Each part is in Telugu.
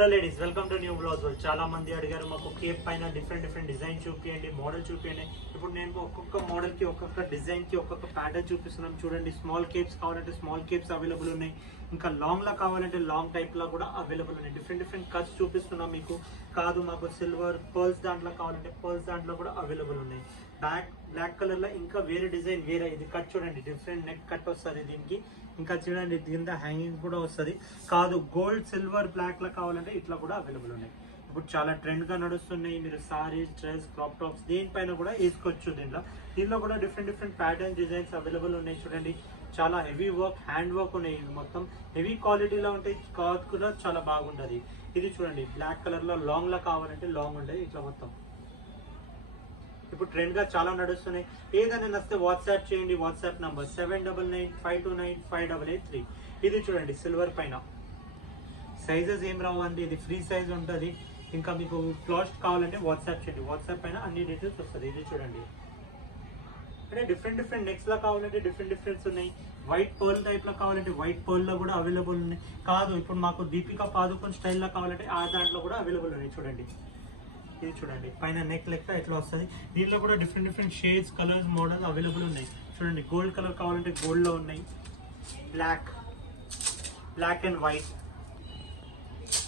Hello ladies, welcome to new blouse world. చాలా మంది అడిగారు మాకు కేప్ పైన డిఫరెంట్ డిజైన్ చూపియండి, మోడల్ చూపియండి. ఇప్పుడు నేను ఒక్కొక్క మోడల్ కి ఒక్కొక్క డిజైన్ కి ఒక్కొక్క ప్యాటర్న్ చూపిస్తున్నాం. చూడండి, స్మాల్ కేప్స్ కావాలంటే స్మాల్ కేప్స్ అవైలబుల్ ఉన్నాయి, ఇంకా లాంగ్ లా కావాలంటే లాంగ్ టైప్ లా కూడా అవైలబుల్ ఉన్నాయి. డిఫరెంట్ కట్స్ చూపిస్తున్నాం మీకు. కాదు మాకు సిల్వర్ పర్ల్స్ దాంట్లో కావాలంటే పర్ల్స్ దాంట్లో కూడా అవైలబుల్ ఉన్నాయి. బ్లాక్ కలర్ లో ఇంకా వేరే డిజైన్ వేరే. ఇది కట్ చూడండి, డిఫరెంట్ నెక్ కట్ వస్తుంది దీనికి. ఇంకా చూడండి కింద హ్యాంగింగ్ కూడా వస్తుంది. కాదు గోల్డ్ సిల్వర్ బ్లాక్ లా కావాలంటే ఇట్లా కూడా అవైలబుల్ ఉన్నాయి. ఇప్పుడు చాలా ట్రెండ్ గా నడుస్తున్నాయి. మీరు సారీస్, డ్రెస్, క్రాప్ టాప్స్ దేనిపైన కూడా వేసుకోవచ్చు. దీనిలో కూడా డిఫరెంట్ ప్యాటర్న్ డిజైన్స్ అవైలబుల్ ఉన్నాయి. చూడండి, చాలా హెవీ వర్క్, హ్యాండ్ వర్క్ ఉన్నాయి. మొత్తం హెవీ క్వాలిటీలో ఉంటాయి. క్లాత్ కూడా చాలా బాగుంటుంది. ఇది చూడండి, బ్లాక్ కలర్ లో లాంగ్ లా కావాలంటే లాంగ్ ఉంటుంది. ఇట్లా మొత్తం ఇప్పుడు ట్రెండ్ గా చాలా నడుస్తున్నాయి. ఏదైనా నచ్చితే వాట్సాప్ చేయండి. WhatsApp number 7995295883. ఇది చూడండి, సిల్వర్ పైన సైజెస్ ఏం రావండి, ఇది ఫ్రీ సైజ్ ఉంటుంది. ఇంకా మీకు క్లాత్ కావాలంటే వాట్సాప్ చేయండి. వాట్సాప్ పైన అన్ని డీటెయిల్స్ వస్తుంది. ఇది చూడండి, అంటే డిఫరెంట్ నెక్స్ లా కావాలంటే డిఫరెంట్స్ ఉన్నాయి. వైట్ పర్ల్ టైప్ లో కావాలంటే వైట్ పర్ల్ లో కూడా అవైలబుల్ ఉన్నాయి. కాదు ఇప్పుడు మాకు దీపికా పాదుకోన్ స్టైల్ లో కావాలంటే ఆ దాంట్లో కూడా అవైలబుల్ ఉన్నాయి. చూడండి, ఇది చూడండి, పైన నెక్ లెక్క ఎట్లా వస్తుంది. దీంట్లో కూడా different shades, colours, model available ఉన్నాయి. చూడండి, గోల్డ్ కలర్ కావాలంటే గోల్డ్ లో ఉన్నాయి. Black and white.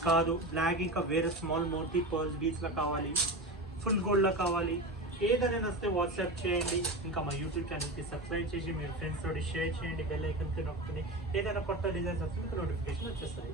కాదు బ్లాక్ ఇంకా వేరే స్మాల్ మోటీ పర్ల్స్ బీచ్ లా కావాలి, ఫుల్ గోల్డ్ లా కావాలి. ఏదైనా వస్తే వాట్సాప్ చేయండి. ఇంకా మా యూట్యూబ్ ఛానల్కి సబ్స్క్రైబ్ చేసి మీ ఫ్రెండ్స్ తోటి షేర్ చేయండి. బెల్ ఐకన్ కి నొక్కుని ఏదైనా కొత్త డిజైన్స్ వస్తే మీకు నోటిఫికేషన్ వచ్చేస్తుంది.